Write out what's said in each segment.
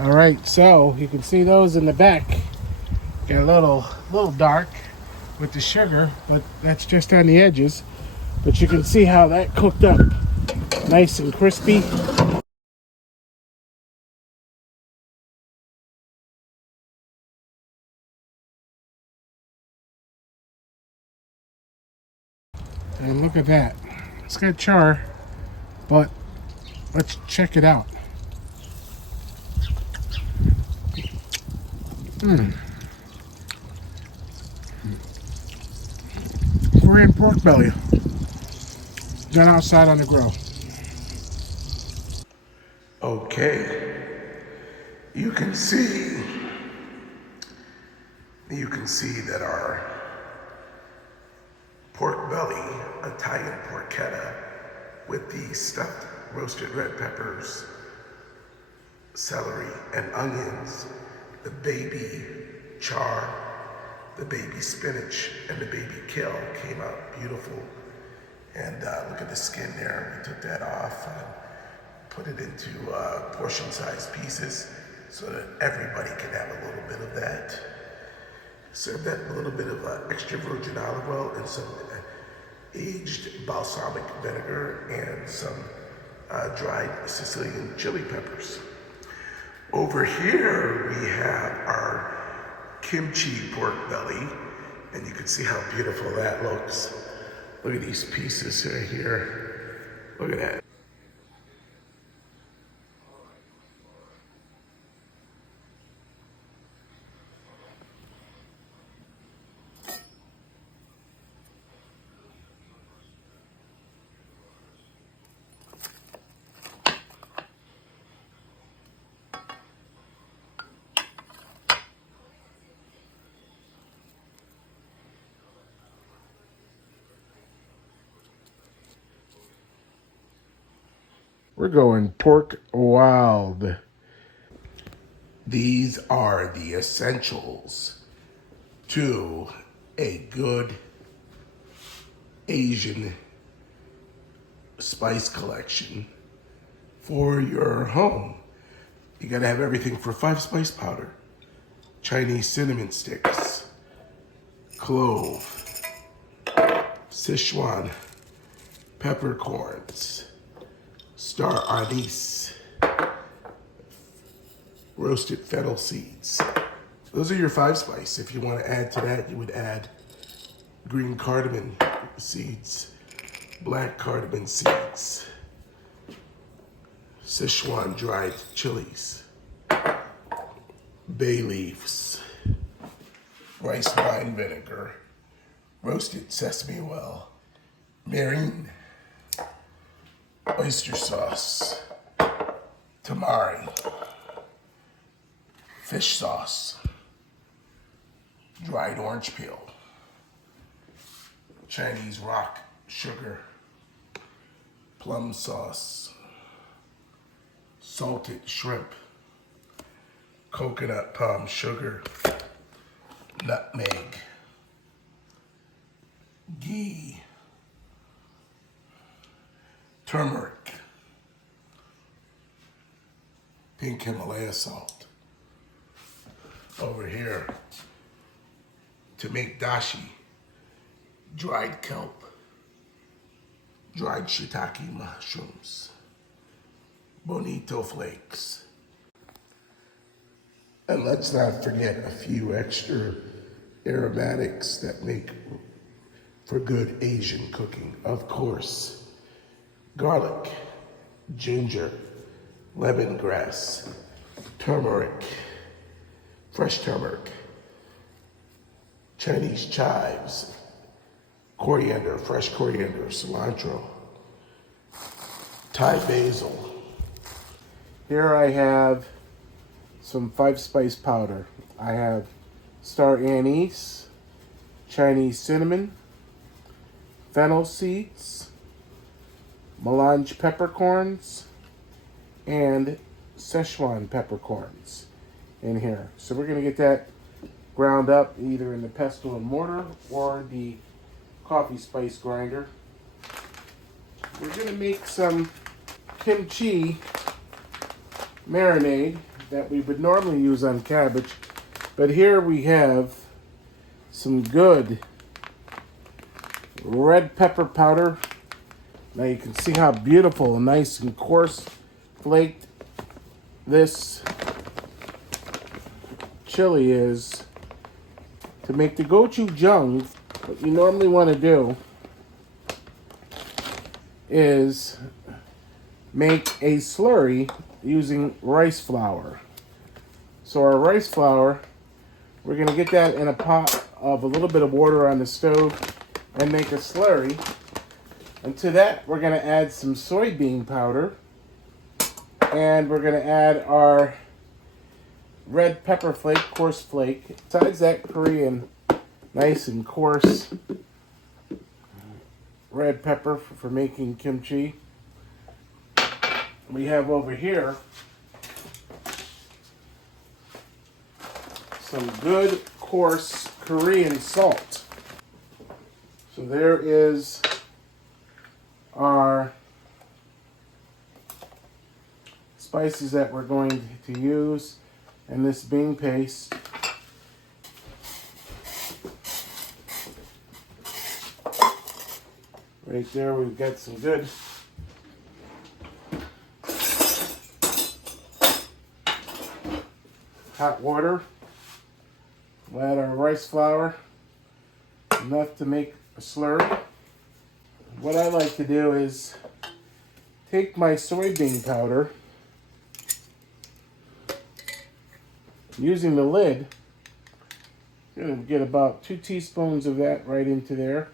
All right, so you can see those in the back get a little dark with the sugar, but that's just on the edges. But you can see how that cooked up nice and crispy. And look at that. It's got char, but let's check it out. Korean pork belly done outside on the grill. Okay, you can see that our pork belly, Italian porchetta, with the stuffed roasted red peppers, celery, and onions, the baby char, the baby spinach, and the baby kale came out beautiful. And look at the skin there. We took that off and put it into portion-sized pieces so that everybody can have a little bit of that. Serve that with a little bit of extra virgin olive oil and some aged balsamic vinegar and some dried Sicilian chili peppers. Over here we have our kimchi pork belly, and you can see how beautiful that looks. Look at these pieces right here. Look at that. We're going pork wild. These are the essentials to a good Asian spice collection for your home. You gotta have everything for 5-spice powder, Chinese cinnamon sticks, clove, Sichuan peppercorns, star anise, roasted fennel seeds. Those are your 5-spice. If you want to add to that, you would add green cardamom seeds, black cardamom seeds, Sichuan dried chilies, bay leaves, rice wine vinegar, roasted sesame oil, marine, oyster sauce, tamari, fish sauce, dried orange peel, Chinese rock sugar, plum sauce, salted shrimp, coconut palm sugar, nutmeg, ghee, turmeric, pink Himalaya salt. Over here, to make dashi, dried kelp, dried shiitake mushrooms, bonito flakes. And let's not forget a few extra aromatics that make for good Asian cooking. Of course, garlic, ginger, lemongrass, turmeric, fresh turmeric, Chinese chives, coriander, fresh coriander, cilantro, Thai basil. Here I have some 5-spice powder. I have star anise, Chinese cinnamon, fennel seeds, melange peppercorns, and Szechuan peppercorns in here. So we're going to get that ground up either in the pestle and mortar or the coffee spice grinder. We're going to make some kimchi marinade that we would normally use on cabbage. But here we have some good red pepper powder. Now you can see how beautiful and nice and coarse flaked this chili is. To make the gochujang, what you normally want to do is make a slurry using rice flour. So our rice flour, we're going to get that in a pot of a little bit of water on the stove and make a slurry. And to that, we're going to add some soybean powder, and we're going to add our red pepper flake, coarse flake. Besides that Korean nice and coarse red pepper for making kimchi, we have over here some good coarse Korean salt. So there is our spices that we're going to use in this bean paste. Right there we've got some good hot water. We'll add our rice flour, enough to make a slurry. What I like to do is take my soybean powder, using the lid. I'm going to get about 2 teaspoons of that right into there.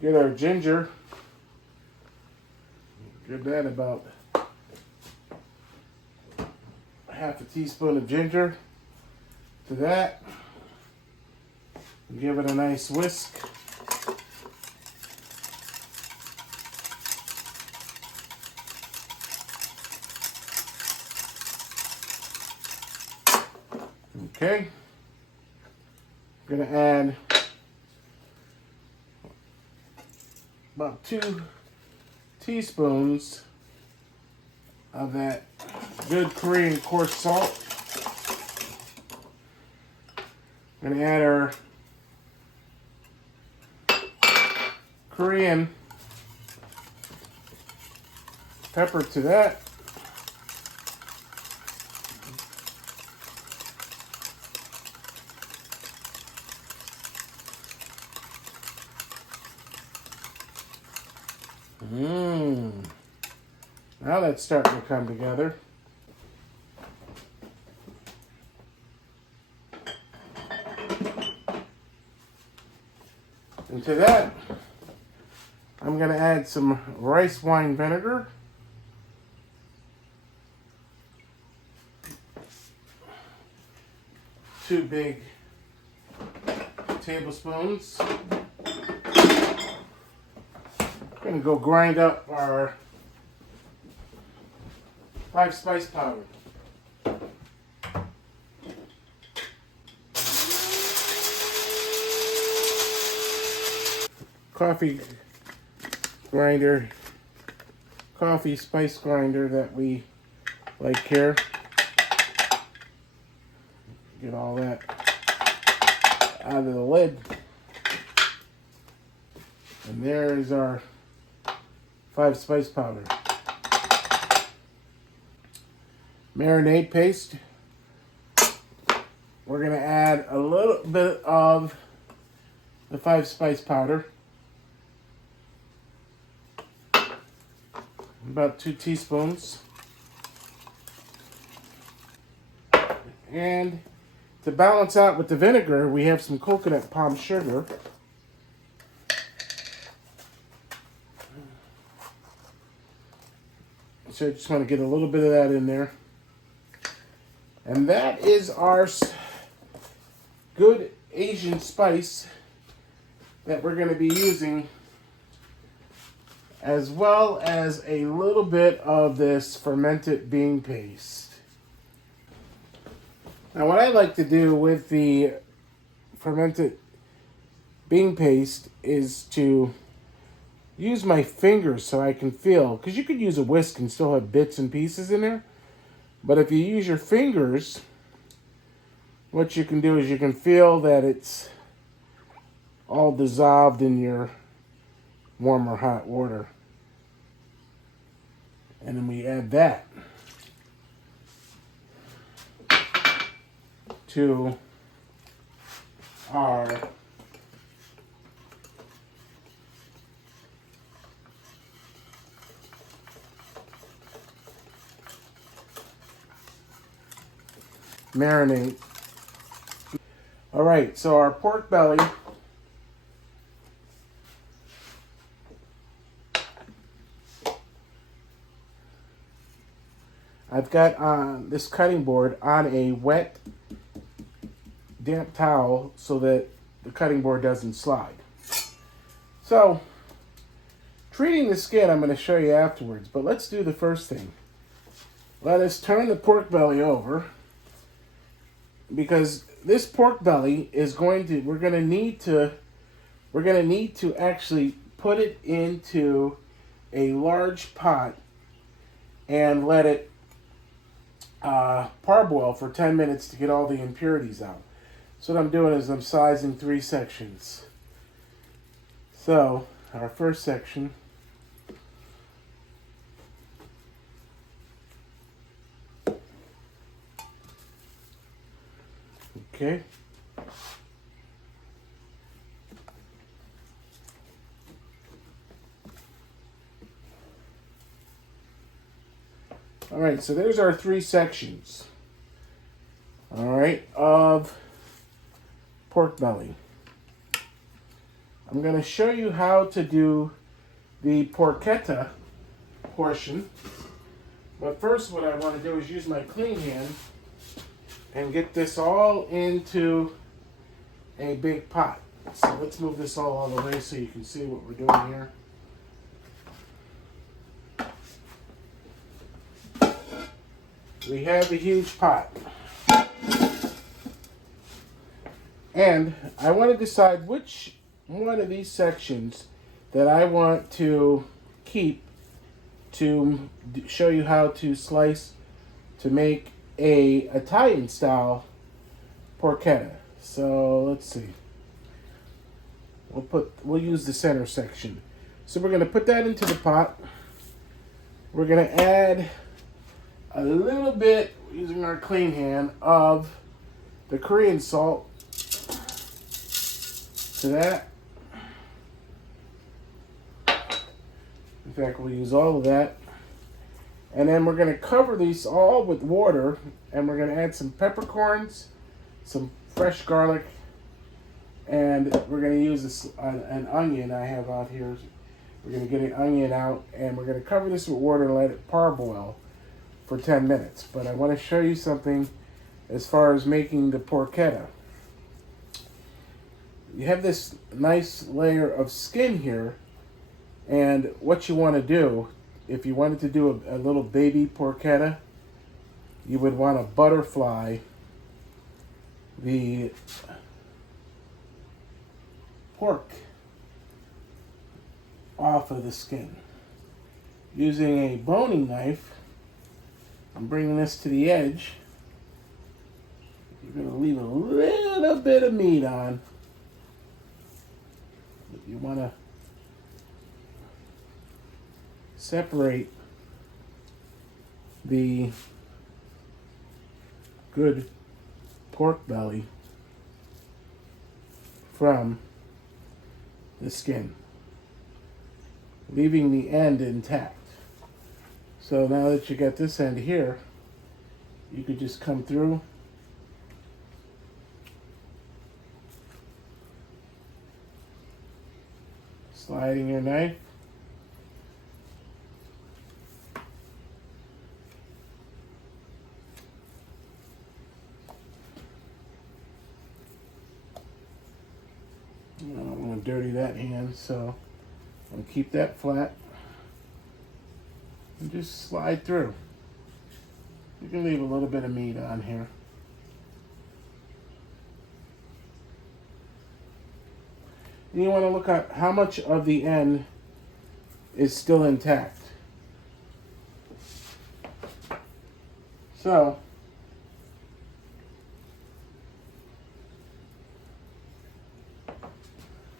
Get our ginger. Give that about half a teaspoon of ginger to that. And give it a nice whisk. Okay. I'm going to add about 2 teaspoons of that good Korean coarse salt. I'm going to add our Korean pepper to that. Now that's starting to come together. And to that, I'm going to add some rice wine vinegar. Two big tablespoons. I'm going to go grind up our 5 spice powder. Coffee grinder, coffee spice grinder that we like here. Get all that out of the lid. And there is our 5 spice powder. Marinade paste. We're going to add a little bit of the 5 spice powder. About 2 teaspoons. And to balance out with the vinegar, we have some coconut palm sugar. So I just want to get a little bit of that in there. And that is our good Asian spice that we're going to be using, as well as a little bit of this fermented bean paste. Now what I like to do with the fermented bean paste is to use my fingers so I can feel, because you could use a whisk and still have bits and pieces in there. But if you use your fingers, what you can do is you can feel that it's all dissolved in your warm or hot water. And then we add that to our marinade. All right, so our pork belly I've got on this cutting board on a wet, damp towel so that the cutting board doesn't slide. So, treating the skin I'm going to show you afterwards, but let's do the first thing. Let us turn the pork belly over, because this pork belly is we're going to need to actually put it into a large pot and let it parboil for 10 minutes to get all the impurities out. So what I'm doing is I'm sizing 3 sections. So our first section, okay. All right, so there's our 3 sections. All right, of pork belly. I'm going to show you how to do the porchetta portion. But first, what I want to do is use my clean hand and get this all into a big pot. So let's move this all out of the way so you can see what we're doing here. We have a huge pot. And I want to decide which one of these sections that I want to keep to show you how to slice to make a Italian style porchetta. So let's see. We'll use the center section. So we're going to put that into the pot. We're going to add a little bit, using our clean hand, of the Korean salt to that. In fact, we'll use all of that. And then we're going to cover these all with water, and we're going to add some peppercorns, some fresh garlic, and we're going to use an onion I have out here. We're going to get an onion out, and we're going to cover this with water and let it parboil for 10 minutes. But I want to show you something as far as making the porchetta. You have this nice layer of skin here, and what you want to do, if you wanted to do a little baby porchetta, you would want to butterfly the pork off of the skin. Using a boning knife, I'm bringing this to the edge. You're going to leave a little bit of meat on. You want to separate the good pork belly from the skin, leaving the end intact. So now that you got this end here, you could just come through sliding your knife. I don't want to dirty that hand, so I'll keep that flat and just slide through. You can leave a little bit of meat on here. And you want to look at how much of the end is still intact. So,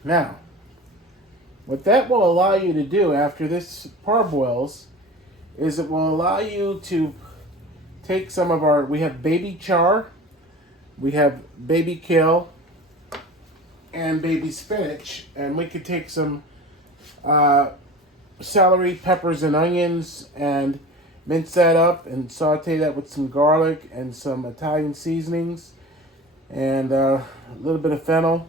now, what that will allow you to do after this parboils is it will allow you to take some of our, we have baby char, we have baby kale, and baby spinach, and we could take some celery, peppers, and onions and mince that up and saute that with some garlic and some Italian seasonings and a little bit of fennel,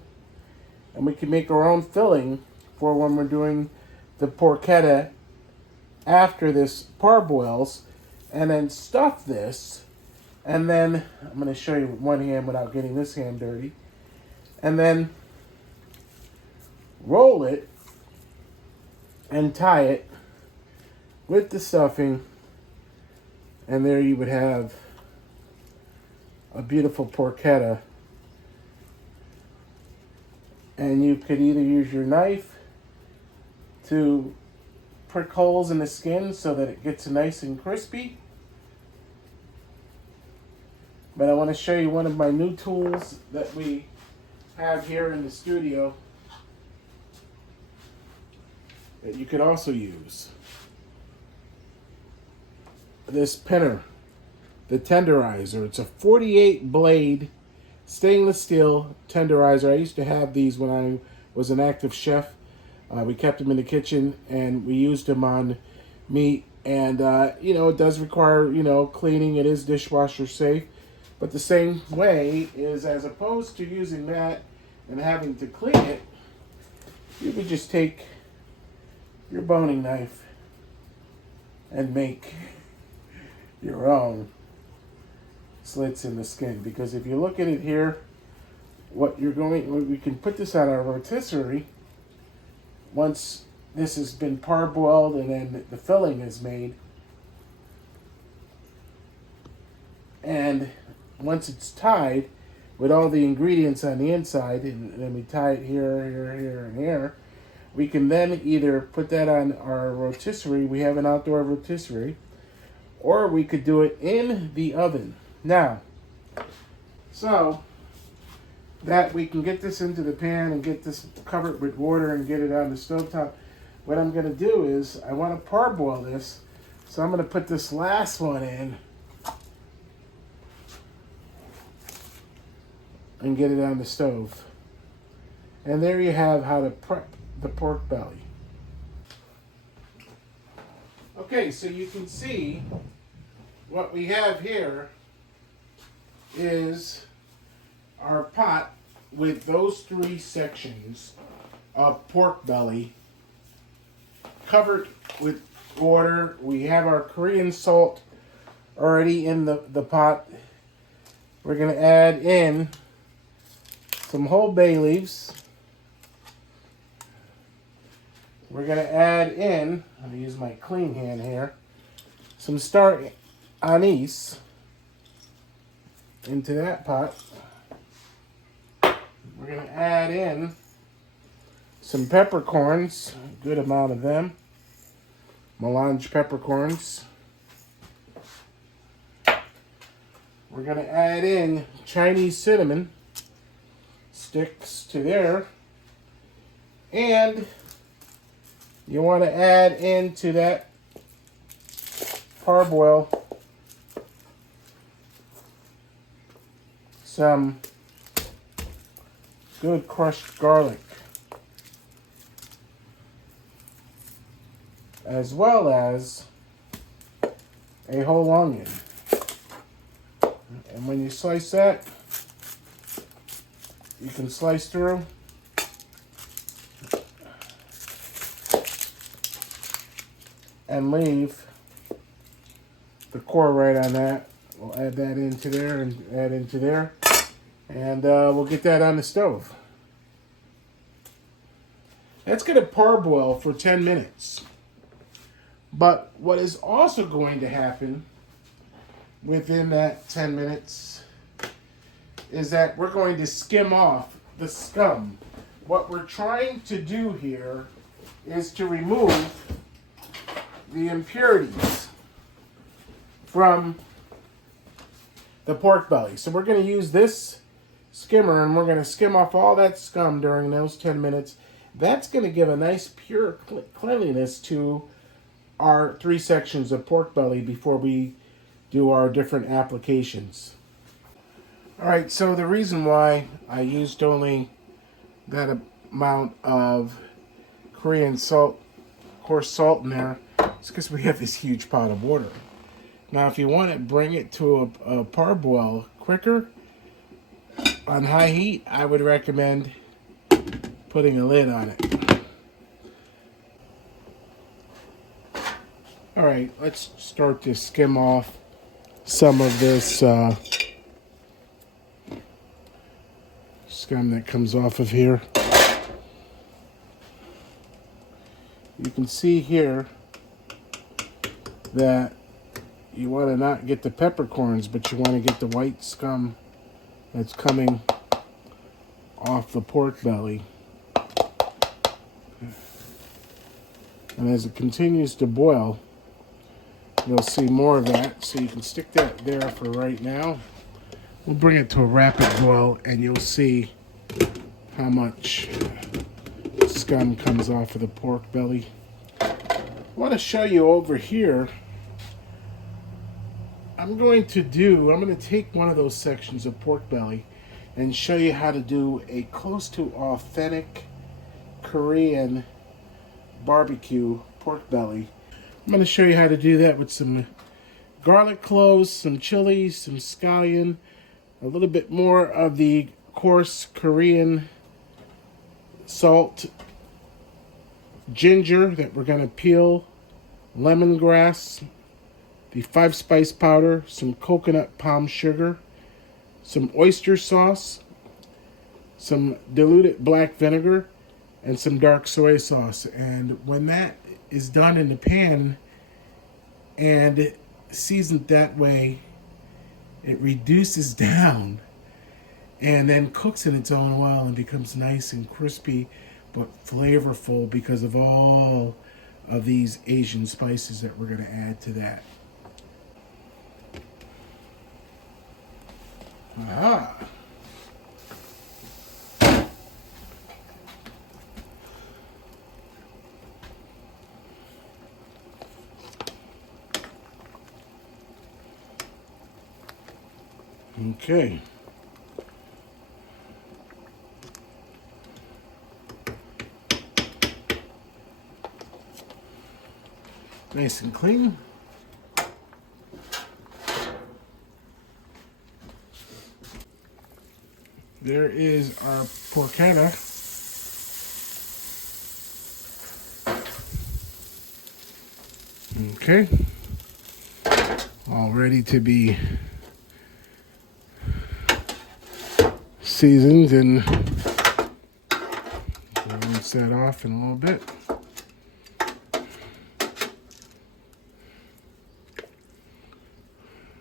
and we can make our own filling for when we're doing the porchetta after this parboils, and then stuff this, and then I'm going to show you with one hand without getting this hand dirty, and then roll it and tie it with the stuffing, and there you would have a beautiful porchetta. And you could either use your knife to prick holes in the skin so that it gets nice and crispy. But I want to show you one of my new tools that we have here in the studio that you could also use. This pinner, the tenderizer. It's a 48 blade stainless steel tenderizer. I used to have these when I was an active chef. We kept them in the kitchen and we used them on meat. And, you know, it does require, you know, cleaning. It is dishwasher safe. But the same way is, as opposed to using that and having to clean it, you could just take your boning knife and make your own slits in the skin. Because if you look at it here, we can put this on our rotisserie once this has been parboiled and then the filling is made. And once it's tied with all the ingredients on the inside, and then we tie it here, and here, we can then either put that on our rotisserie. We have an outdoor rotisserie, or we could do it in the oven. Now, so that we can get this into the pan and get this covered with water and get it on the stovetop, what I'm going to do is I want to parboil this. So I'm going to put this last one in and get it on the stove. And there you have how to prep the pork belly. Okay, so you can see what we have here is our pot with those three sections of pork belly covered with water. We have our Korean salt already in the pot. We're going to add in some whole bay leaves. We're going to add in, I'm going to use my clean hand here, some star anise into that pot. We're going to add in some peppercorns, a good amount of them, melange peppercorns. We're going to add in Chinese cinnamon sticks to there, and you want to add into that parboil some good crushed garlic, as well as a whole onion. And when you slice that, you can slice through and leave the core right on that. We'll add that into there and add into there, and we'll get that on the stove. That's going to parboil for 10 minutes. But what is also going to happen within that 10 minutes is that we're going to skim off the scum. What we're trying to do here is to remove the impurities from the pork belly. So we're going to use this skimmer and we're going to skim off all that scum during those 10 minutes. That's going to give a nice pure cleanliness to our 3 sections of pork belly before we do our different applications. Alright, so the reason why I used only that amount of Korean salt, coarse salt in there, is because we have this huge pot of water. Now if you want to bring it to a parboil quicker on high heat, I would recommend putting a lid on it. Alright, let's start to skim off some of this scum that comes off of here. You can see here that you want to not get the peppercorns, but you want to get the white scum that's coming off the pork belly. And as it continues to boil, you'll see more of that, so you can stick that there for right now. We'll bring it to a rapid boil and you'll see how much scum comes off of the pork belly. I want to show you over here. I'm going to take one of those sections of pork belly and show you how to do a close to authentic Korean barbecue pork belly. I'm going to show you how to do that with some garlic cloves, some chilies, some scallion, a little bit more of the coarse Korean salt, ginger that we're going to peel, lemongrass, the 5-spice powder, some coconut palm sugar, some oyster sauce, some diluted black vinegar, and some dark soy sauce. And when that is done in the pan and seasoned that way, it reduces down and then cooks in its own oil and becomes nice and crispy but flavorful because of all of these Asian spices that we're going to add to that. Aha! Okay. Nice and clean. There is our porchetta. Okay. All ready to be seasoned, and we'll rinse that off in a little bit.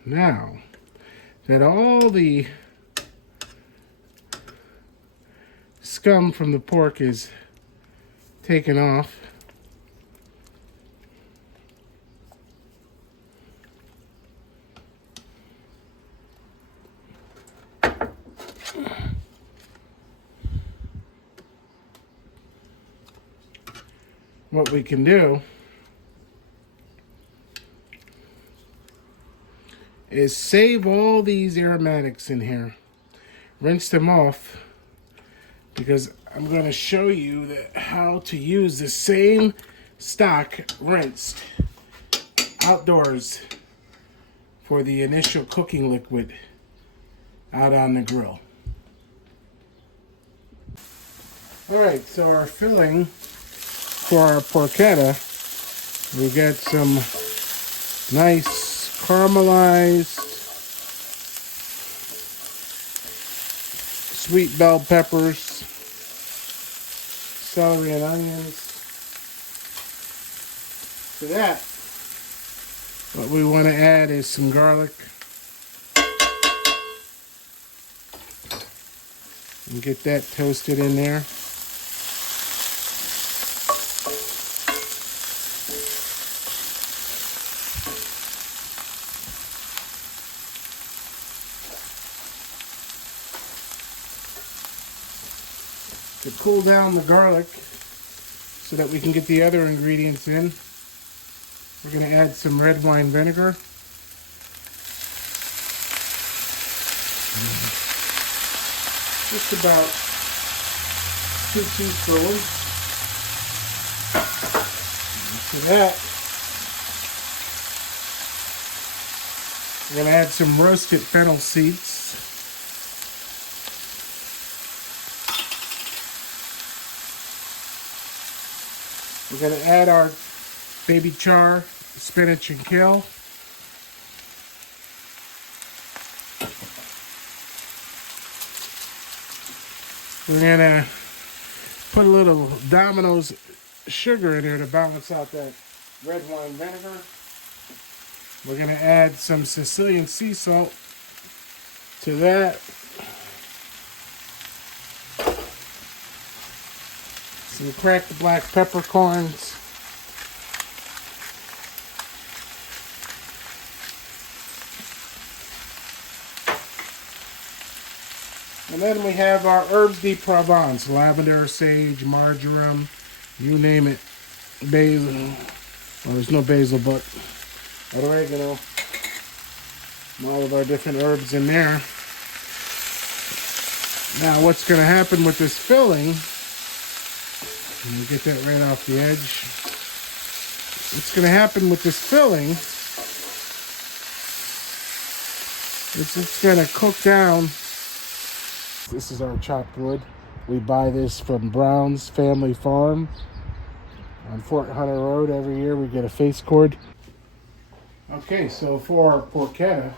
Now that all the scum from the pork is taken off, what we can do is save all these aromatics in here, rinse them off, because I'm going to show you how to use the same stock rinsed outdoors for the initial cooking liquid out on the grill. Alright, so our filling for our porchetta, we got some nice caramelized sweet bell peppers, celery and onions. To that, what we want to add is some garlic. And get that toasted in there. to cool down the garlic so that we can get the other ingredients in. We're going to add some red wine vinegar. Just about 2 teaspoons. After that, we're going to add some roasted fennel seeds. We're going to add our baby char, spinach, and kale. We're going to put a little Domino's sugar in there to balance out that red wine vinegar. We're going to add some Sicilian sea salt to that. Some cracked black peppercorns. And then we have our herbs de Provence, lavender, sage, marjoram, you name it, basil. Well, there's no basil, but oregano. And all of our different herbs in there. Now, what's going to happen with this filling, let me get that right off the edge. What's going to happen with this filling is it's going to cook down. This is our chopped wood. We buy this from Brown's Family Farm on Fort Hunter Road. Every year we get a face cord. Okay, so for our porchetta,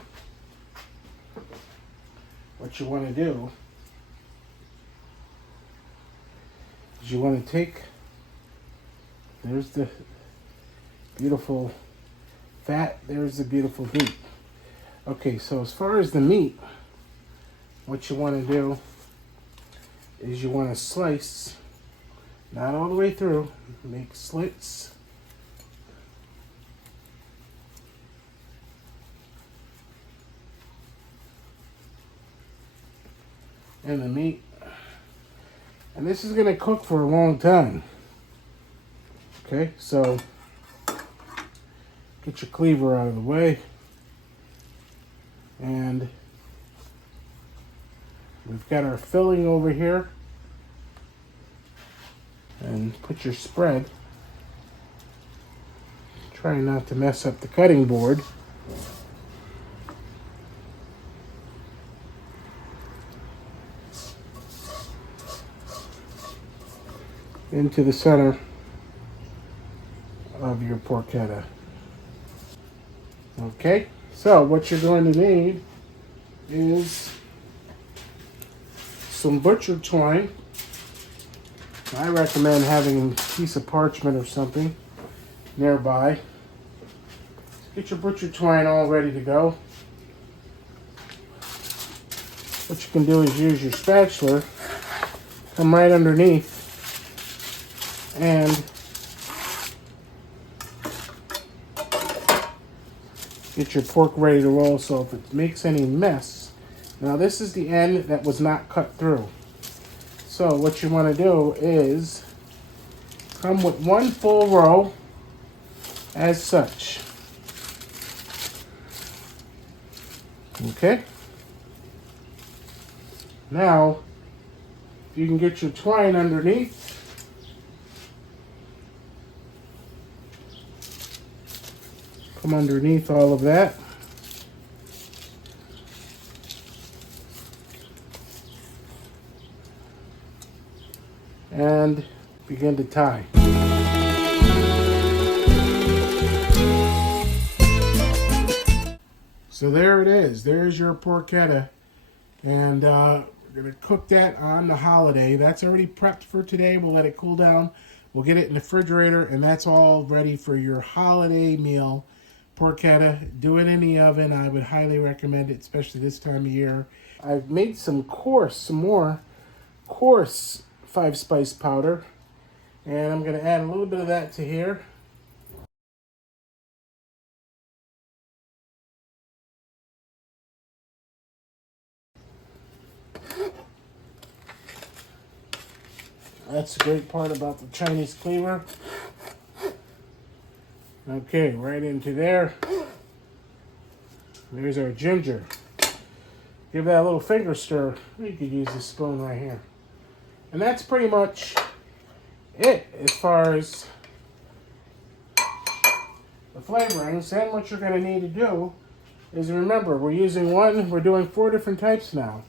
what you want to do is you want to take, there's the beautiful fat, there's the beautiful meat. Okay, so as far as the meat, what you want to do is you want to slice, not all the way through, make slits. And the meat. And this is going to cook for a long time. Okay, so get your cleaver out of the way. And we've got our filling over here. And put your spread. Try not to mess up the cutting board. Into the center of your porchetta. Okay, so what you're going to need is some butcher twine. I recommend having a piece of parchment or something nearby. Get your butcher twine all ready to go. What you can do is use your spatula, come right underneath, and get your pork ready to roll. So if it makes any mess, now this is the end that was not cut through. So what you want to do is come with one full row as such. Okay. Now, if you can get your twine underneath, come underneath all of that. And begin to tie. So there it is. There's your porchetta. And we're going to cook that on the holiday. That's already prepped for today. We'll let it cool down. We'll get it in the refrigerator, and that's all ready for your holiday meal. Porchetta, do it in the oven. I would highly recommend it, especially this time of year. I've made some more coarse 5-spice powder, and I'm going to add a little bit of that to here. That's the great part about the Chinese cleaver. Okay, right into there. There's our ginger. Give that a little finger stir. You could use this spoon right here. And that's pretty much it as far as the flavorings. And what you're going to need to do is, remember, we're doing 4 different types now.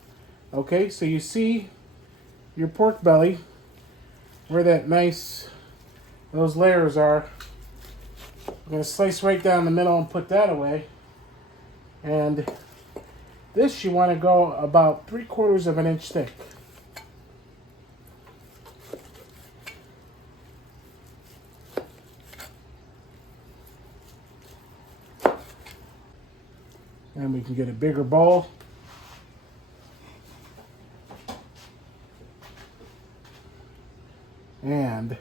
Okay, so you see your pork belly, where those layers are. I'm going to slice right down the middle and put that away. And this you want to go about 3/4 of an inch thick. And we can get a bigger bowl. And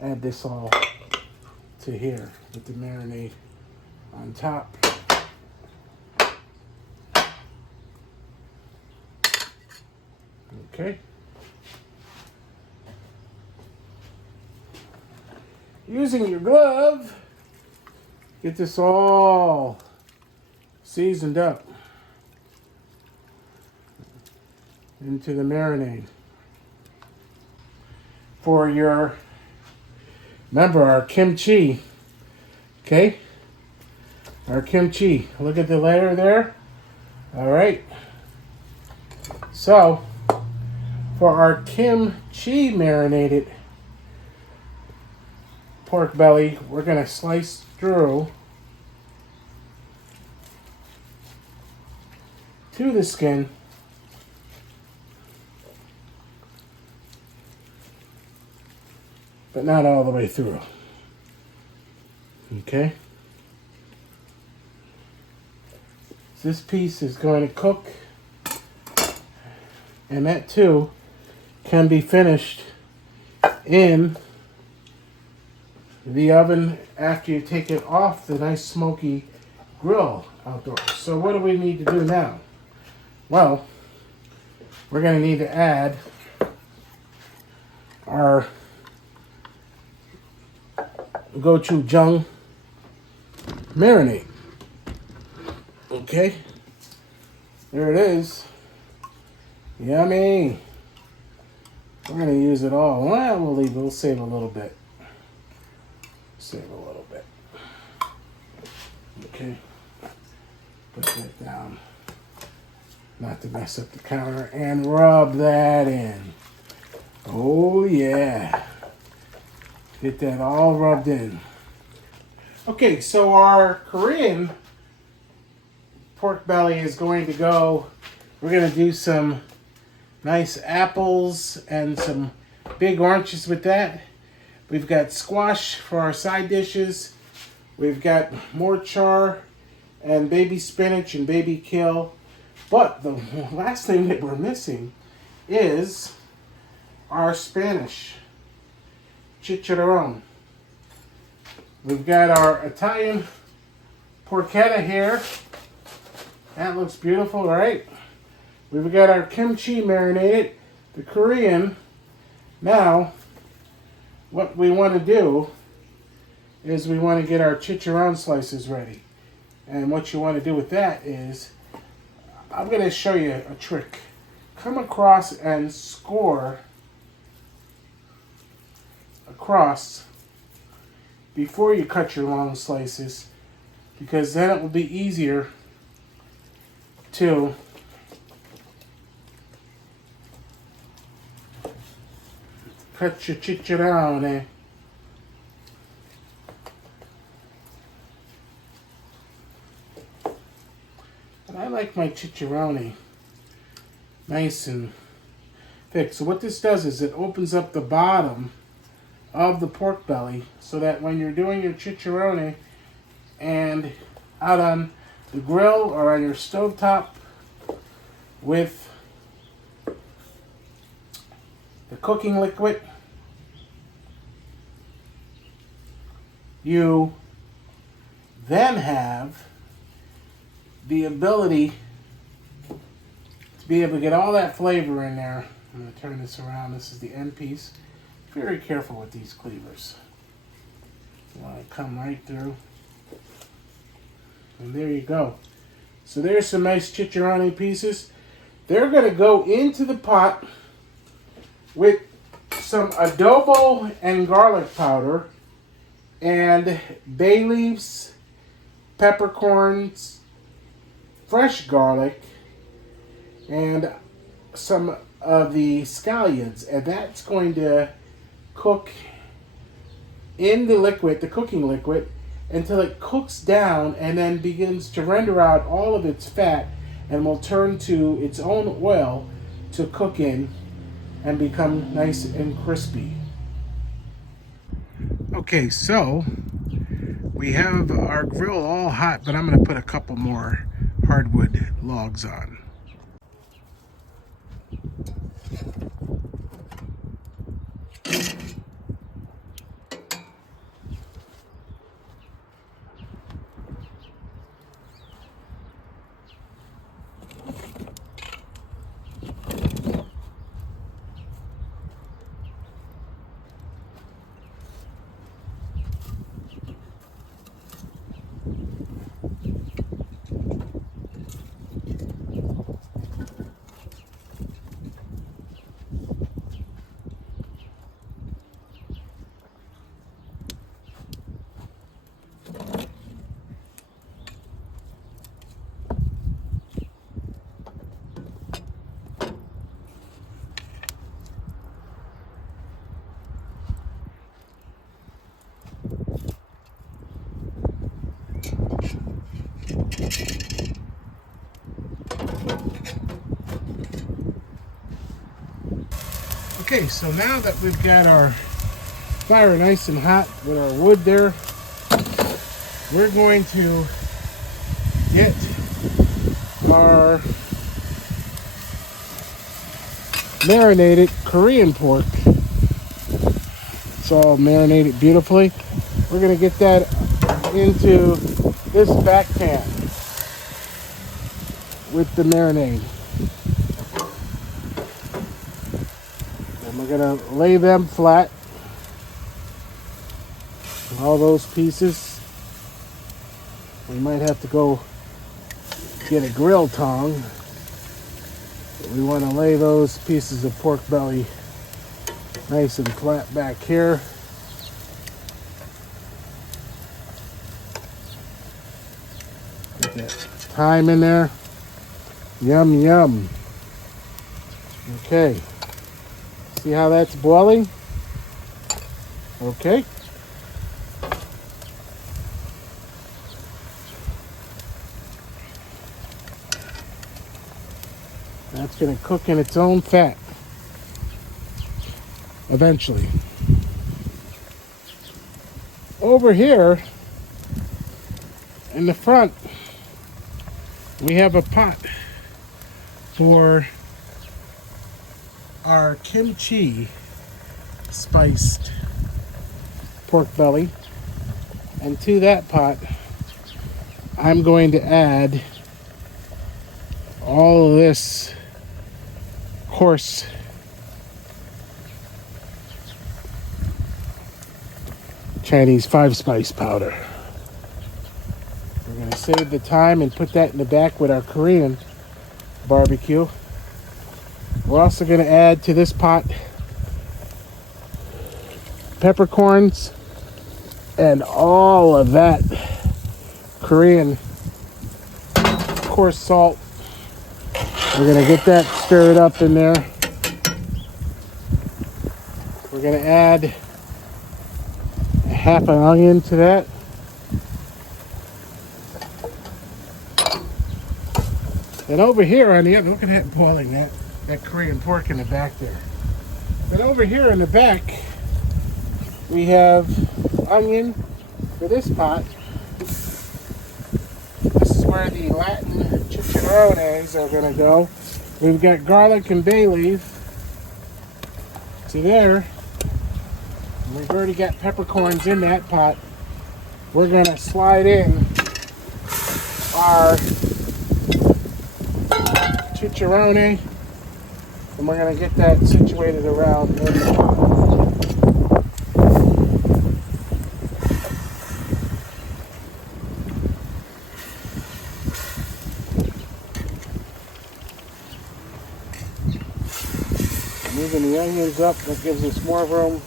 add this all to here with the marinade on top. Okay. Using your glove, get this all seasoned up into the marinade. For remember our kimchi, okay? Our kimchi, look at the layer there. All right. So, for our kimchi marinated pork belly, we're going to slice through to the skin. But not all the way through. Okay? This piece is going to cook, and that too can be finished in the oven after you take it off the nice smoky grill outdoors. So what do we need to do now? Well, we're going to need to add our gochujang marinade. Okay, there it is. Yummy. We're gonna use it all. Well, we'll save a little bit. Save a little bit. Okay, put that down. Not to mess up the counter, and rub that in. Oh yeah. Get that all rubbed in. Okay, so our Korean pork belly is going to go, we're going to do some nice apples and some big oranges with that. We've got squash for our side dishes. We've got more char and baby spinach and baby kale. But the last thing that we're missing is our Spanish chicharron. We've got our Italian porchetta here. That looks beautiful, right? We've got our kimchi marinated, the Korean. Now, what we want to do is we want to get our chicharron slices ready. And what you want to do with that is, I'm going to show you a trick. Come across and score across before you cut your long slices, because then it will be easier to cut your chicharrone. And I like my chicharrone nice and thick. So what this does is it opens up the bottom of the pork belly so that when you're doing your chicharrone and out on the grill or on your stovetop with the cooking liquid, you then have the ability to be able to get all that flavor in there. I'm going to turn this around. This is the end piece. Very careful with these cleavers. You want to come right through. And there you go. So there's some nice chicharrone pieces. They're going to go into the pot with some adobo and garlic powder and bay leaves, peppercorns, fresh garlic, and some of the scallions. And that's going to cook in the liquid, the cooking liquid, until it cooks down and then begins to render out all of its fat and will turn to its own oil to cook in and become nice and crispy. Okay, so we have our grill all hot, but I'm going to put a couple more hardwood logs on. Okay, so now that we've got our fire nice and hot with our wood there, we're going to get our marinated Korean pork. It's all marinated beautifully. We're going to get that into this back pan with the marinade. And we're going to lay them flat. All those pieces. We might have to go get a grill tong. We want to lay those pieces of pork belly nice and flat back here. Get that thyme in there. Yum, yum. Okay. See how that's boiling? Okay. That's going to cook in its own fat eventually. Over here in the front, we have a pot for our kimchi spiced pork belly. And to that pot, I'm going to add all of this coarse Chinese 5-spice powder. We're going to save the time and put that in the back with our Korean barbecue. We're also going to add to this pot peppercorns and all of that Korean coarse salt. We're going to get that stirred up in there. We're going to add a half an onion to that. And over here on the other, look at that boiling, that Korean pork in the back there. But over here in the back, we have onion for this pot. This is where the Latin chicharrones are going to go. We've got garlic and bay leaf to there. And we've already got peppercorns in that pot. We're going to slide in our chicharrone And we're going to get that situated around in the pot. Moving the onions up, that gives us more room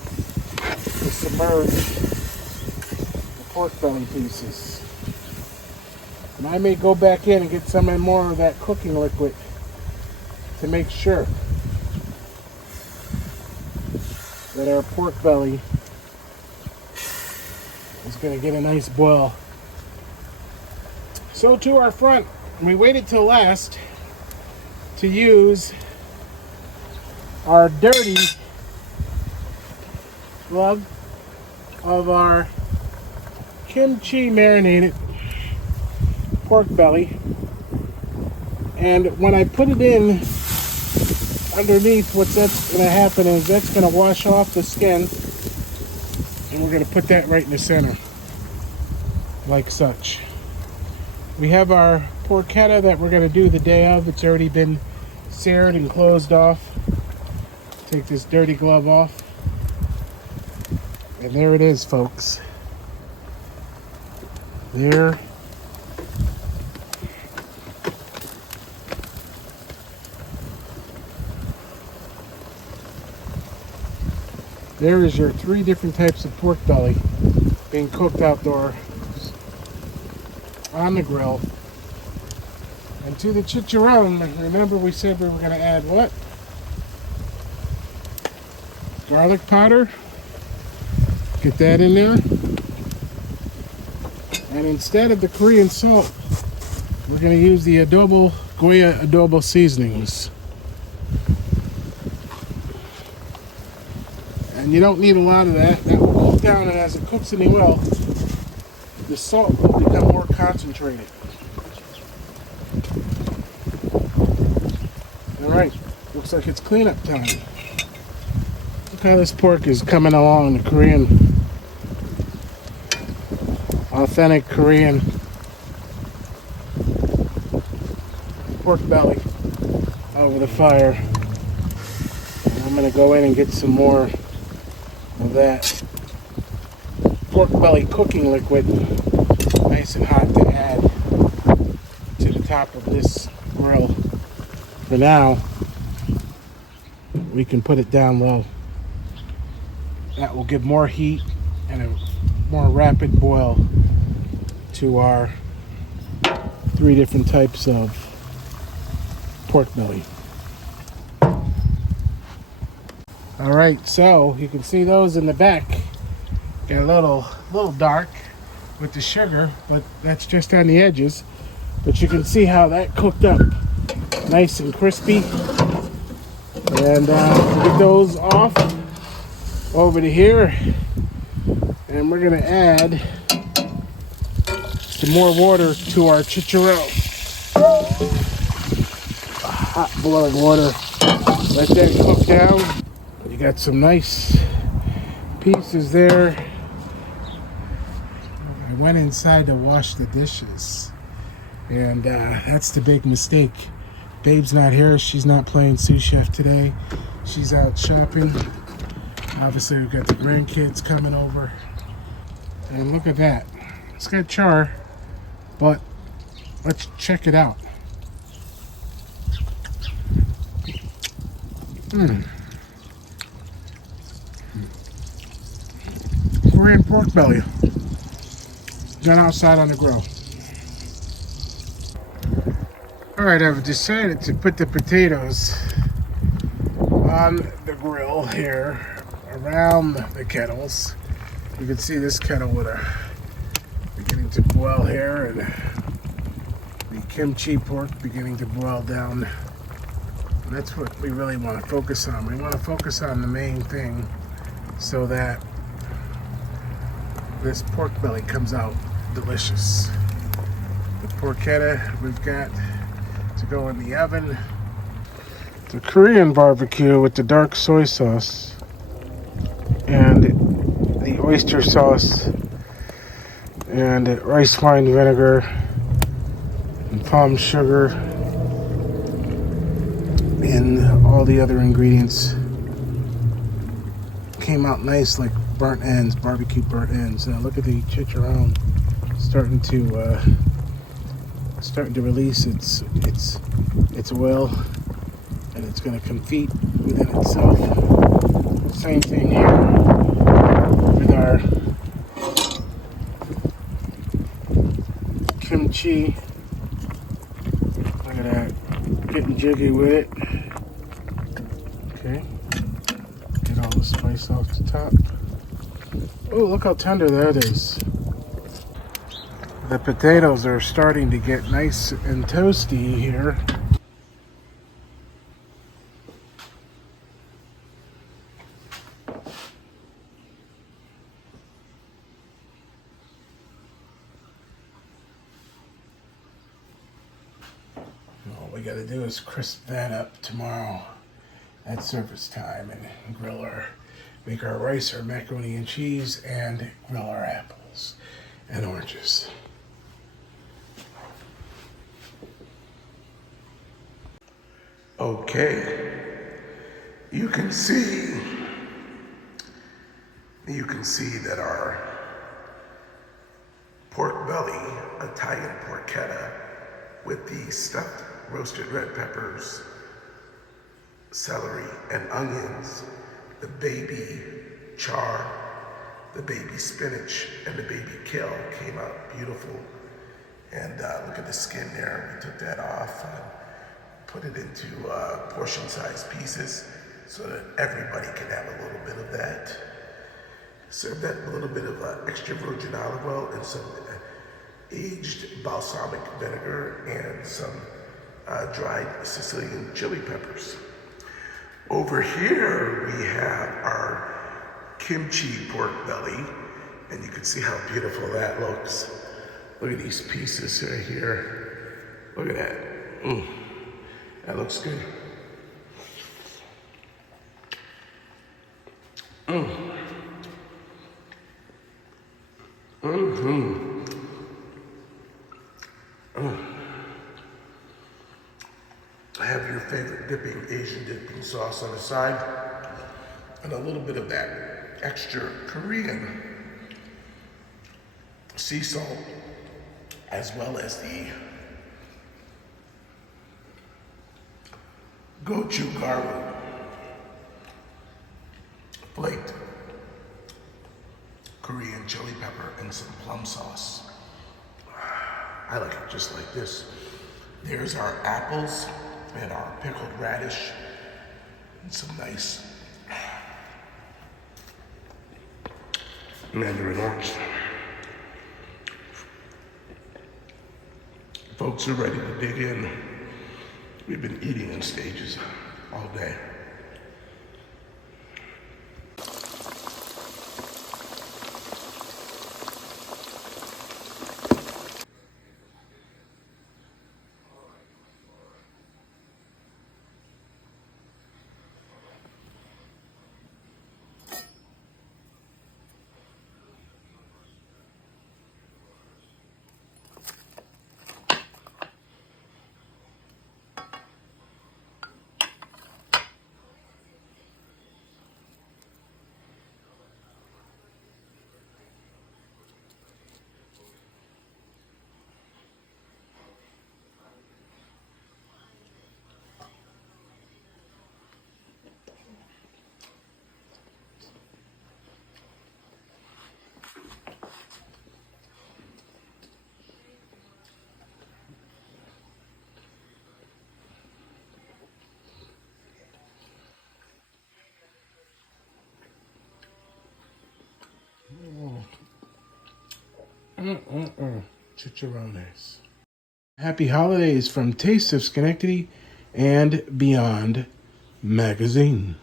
to submerge the pork belly pieces. And I may go back in and get some more of that cooking liquid to make sure that our pork belly is going to get a nice boil. So to our front, we waited till last to use our dirty lug of our kimchi marinated pork belly. And when I put it in underneath, that's going to happen is that's going to wash off the skin, and we're going to put that right in the center like such. We have our porchetta that we're going to do the day of. It's already been seared and closed off. Take this dirty glove off. And there it is, folks. There. There is your 3 different types of pork belly being cooked outdoors on the grill. And to the chicharron, remember we said we were going to add what? Garlic powder. Get that in there. And instead of the Korean salt, we're going to use the Goya adobo seasonings. And you don't need a lot of that. That will cook down, and as it cooks in the oil, the salt will become more concentrated. Alright, looks like it's cleanup time. Look how this pork is coming along, the Korean, authentic Korean pork belly over the fire. And I'm going to go in and get some more of that pork belly cooking liquid, nice and hot, to add to the top of this grill. For now, we can put it down low. That will give more heat and a more rapid boil to our 3 different types of pork belly. All right, so you can see those in the back get a little dark with the sugar, but that's just on the edges. But you can see how that cooked up nice and crispy. And we'll get those off over to here, and we're gonna add some more water to our chicharron. Hot boiling water. Let that cook down. You got some nice pieces there. I went inside to wash the dishes, and that's the big mistake. Babe's not here. She's not playing sous chef today. She's out shopping. Obviously, we've got the grandkids coming over. And look at that. It's got char, but let's check it out. Korean pork belly done outside on the grill. Alright, I've decided to put the potatoes on the grill here around the kettles. You can see this kettle with beginning to boil here, and the kimchi pork beginning to boil down. And that's what we really want to focus on. We want to focus on the main thing so that this pork belly comes out delicious. The porchetta we've got to go in the oven. The Korean barbecue with the dark soy sauce and the oyster sauce and rice wine vinegar and palm sugar And all the other ingredients came out nice, like burnt ends, barbecue burnt ends. Now look at the chicharron starting to release its oil, and it's going to confit within itself. Same thing here with our kimchi. Look at that, getting jiggy with it. Okay, get all the spice off the top. Oh, look how tender that is. The potatoes are starting to get nice and toasty here. All we gotta do is crisp that up tomorrow at service time and make our rice, our macaroni and cheese, and grill our apples and oranges. Okay, you can see that our pork belly, Italian porchetta, with the stuffed roasted red peppers, celery, and onions, the baby char, the baby spinach, and the baby kale came out beautiful. And look at the skin there. We took that off and put it into portion-sized pieces so that everybody can have a little bit of that. Serve that with a little bit of extra virgin olive oil and some aged balsamic vinegar and some dried Sicilian chili peppers. Over here we have our kimchi pork belly, and you can see how beautiful that looks. Look at these pieces right here. Look at that. That looks good. Have your favorite Asian dipping sauce on the side, and a little bit of that extra Korean sea salt, as well as the gochugaru flaked Korean chili pepper and some plum sauce. I like it just like this. There's our apples and our pickled radish and some nice mandarin orange. Folks are ready to dig in. We've been eating in stages all day. Chicharrones. Happy holidays from Taste of Schenectady and Beyond Magazine.